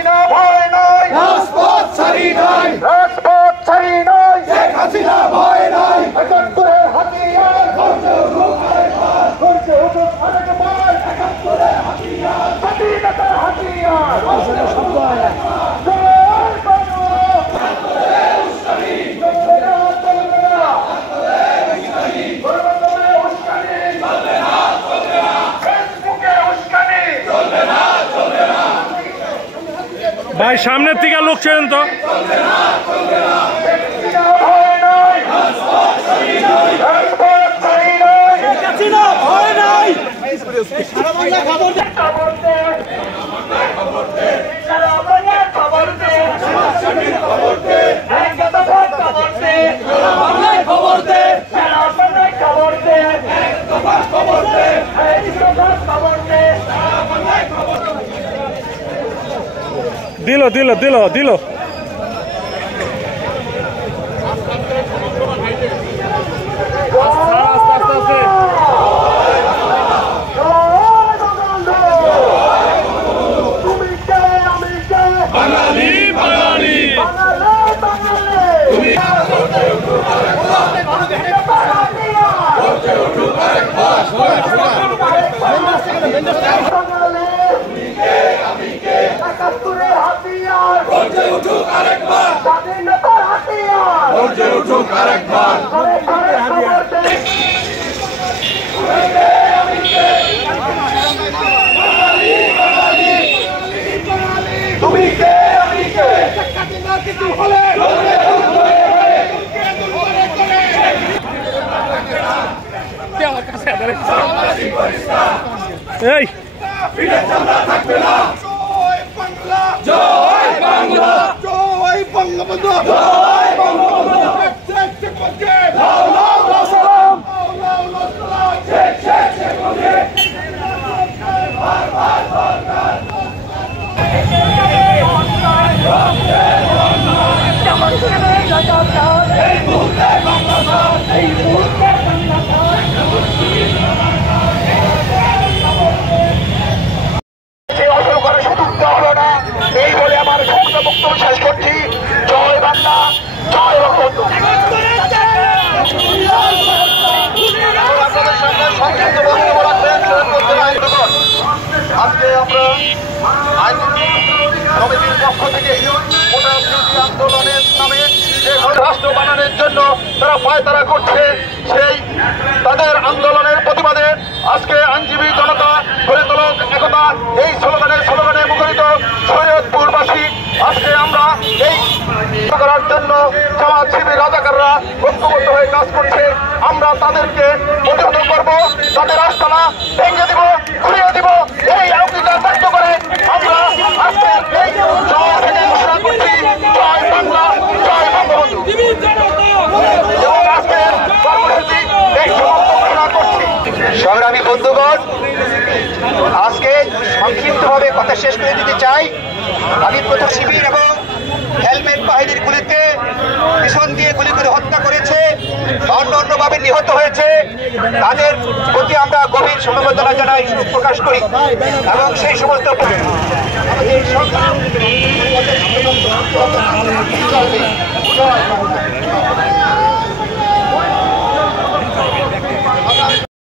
হাসিনা ভয় নয়, রাজপথ ছাড়ি নয়, রাজপথ ছাড়ি নয়, শেখ হাসিনা ভয় নয়। ৭১-এর হাতিয়ার গর্জে উঠুক আরেকবার, গর্জে উঠুক আরেকবার। ৭১-এর হাতিয়ার, স্বাধীনতার হাতিয়ার। শব্দ হয় না। ভাই সামনের থেকে লোক ছিলেন তো দিল দিল দিল দিল এই থাকবে না। জয় বাংলা, জয় বাংলা, জয় বঙ্গবন্ধু, জয় বঙ্গবন্ধু। এই বলে আমার সংগ্রাম বক্তব্য শেষ করছি। জয় বাংলা, জয় বঙ্গবন্ধু। আজকে আমরা আইনজীবী সমিতির পক্ষ থেকে গোটা বিরোধী আন্দোলনের নামে যে রাষ্ট্র বানানোর জন্য তারা পায়তারা করছে, সেই তাদের আন্দোলনের প্রতিবাদে আজকে আইনজীবী জনতা গড়ে তোলক একতা এই স্লোগানে মুখরিত সৈয়দপুরবাসী আজকে আমরা এই করার জন্য জামাত শিবির রাজাকাররা ঐক্যবদ্ধ হয়ে কাজ করছে। আমরা তাদেরকে প্রতিহত করব, তাদের আস্তানা ভেঙে দিব, ঘুরিয়ে দিব। এই অঙ্গীকার ব্যক্ত করে আমরা আজকে এই জয় থেকে ঘোষণা করছি জয় বাংলা, জয় বঙ্গবন্ধু। এবং আজকের কর্মসূচি এই সমাপ্ত ঘোষণা করছি। সংগ্রামী বন্ধুগণ, আজকে সংক্ষিপ্তভাবে কথা শেষ করে দিতে চাই। আলিপুর শিবির এবং হেলমেট বাহিনীর গুলিতে পিছন দিয়ে গুলি করে হত্যা করেছে, অন্যভাবে নিহত হয়েছে, তাদের প্রতি আমরা গভীর সমবেদনা জানাই, প্রকাশ করি এবং সেই সমস্ত আমাদের